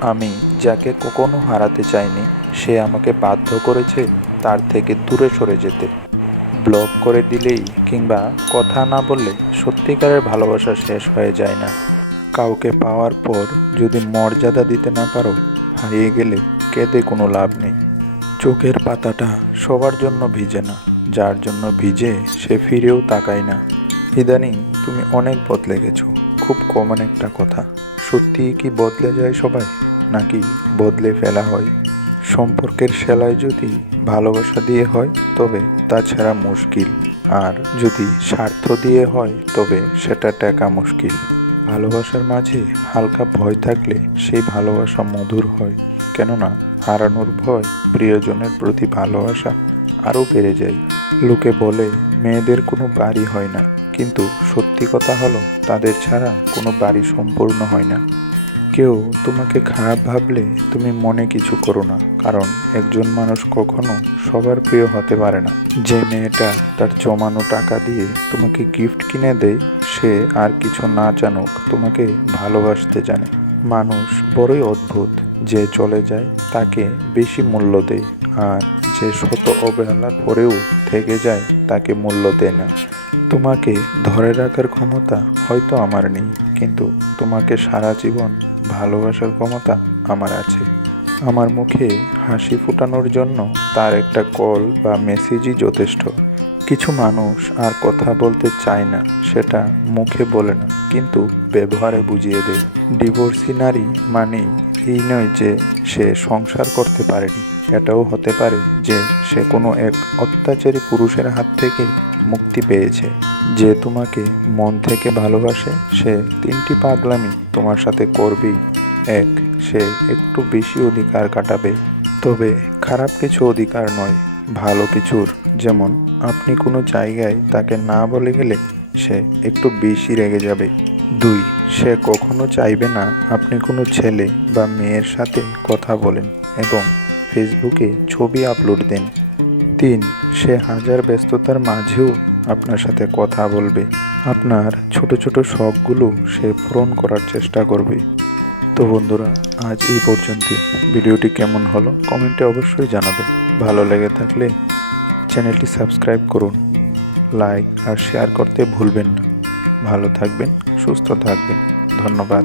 আমি যাকে কখনো হারাতে চাইনি, সে আমাকে বাধ্য করেছে তার থেকে দূরে সরে যেতে। ব্লক করে দিলেই কিংবা কথা না বললে সত্যিকারের ভালোবাসা শেষ হয়ে যায় না। কাউকে পাওয়ার পর যদি মর্যাদা দিতে না পারো, হারিয়ে গেলে কেঁদে কোনো লাভ নেই। চোখের পাতাটা সবার জন্য ভিজে না, যার জন্য ভিজে সে ফিরেও তাকায় না। ইদানিং তুমি অনেক বদলে গেছো, খুব কমন একটা কথা। সত্যি কি বদলে যায় সবাই? নাকি বদলে ফেলা হয়? সম্পর্কের সেলাই যদি ভালোবাসা দিয়ে হয়, তবে তাছাড়া মুশকিল। আর যদি স্বার্থ দিয়ে হয়, তবে সেটা টেকা মুশকিল। ভালোবাসার মাঝে হালকা ভয় থাকলে সেই ভালোবাসা মধুর হয়। কেননা হারানোর ভয় প্রিয়জনের প্রতি ভালোবাসা আরও বেড়ে যায়। লোকে বলে, মেয়েদের কোনো বাড়ি হয় না। কিন্তু সত্যি কথা হলো, তাদের ছাড়া কোনো বাড়ি সম্পূর্ণ হয় না। কেউ তোমাকে খারাপ ভাবলে তুমি মনে কিছু করো না, কারণ একজন মানুষ কখনো সবার প্রিয় হতে পারে না। যে মেয়েটা তার জমানো টাকা দিয়ে তোমাকে গিফট কিনে দেয়, সে আর কিছু না জানুক তোমাকে ভালোবাসতে জানে। মানুষ বড়ই অদ্ভুত, যে চলে যায় তাকে বেশি মূল্য দেয়, আর যে শত অবহেলার পরেও থেকে যায় তাকে মূল্য দেয় না। তোমাকে ধরে রাখার ক্ষমতা হয়তো আমার নেই, কিন্তু তোমাকে সারা জীবন ভালোবাসার ক্ষমতা আমার আছে। আমার মুখে হাসি ফোটানোর জন্য তার একটা কল বা মেসেজই যথেষ্ট। কিছু মানুষ আর কথা বলতে চায় না, সেটা মুখে বলে না, কিন্তু ব্যবহারে বুঝিয়ে দেয়। ডিভোর্সি নারী মানে এই নয় যে সে সংসার করতে পারেনি। এটাও হতে পারে যে সে কোনো এক অত্যাচারী পুরুষের হাত থেকে মুক্তি পেয়েছে। যে তোমাকে মন থেকে ভালোবাসে, সে তিনটি পাগলামি তোমার সাথে করবেই। এক, সে একটু বেশি অধিকার কাটাবে। তবে খারাপ কিছু অধিকার নয়, ভালো কিছুর। যেমন, আপনি কোনো জায়গায় তাকে না বলে গেলে সে একটু বেশি রেগে যাবে। দুই, সে কখনো চাইবে না আপনি কোনো ছেলে বা মেয়ের সাথে কথা বলেন এবং ফেসবুকে ছবি আপলোড দেন। তিন, সে হাজার ব্যস্ততার মাঝেও আপনার সাথে কথা বলবে। আপনার ছোট ছোট শখগুলো সে পূরণ করার চেষ্টা করবে। তো বন্ধুরা, আজ এই পর্যন্ত ভিডিওটি কেমন হলো কমেন্টে অবশ্যই জানাবেন। ভালো লেগে থাকলে চ্যানেলটি সাবস্ক্রাইব করুন, লাইক আর শেয়ার করতে ভুলবেন না। ভালো থাকবেন, সুস্থ থাকবেন। ধন্যবাদ।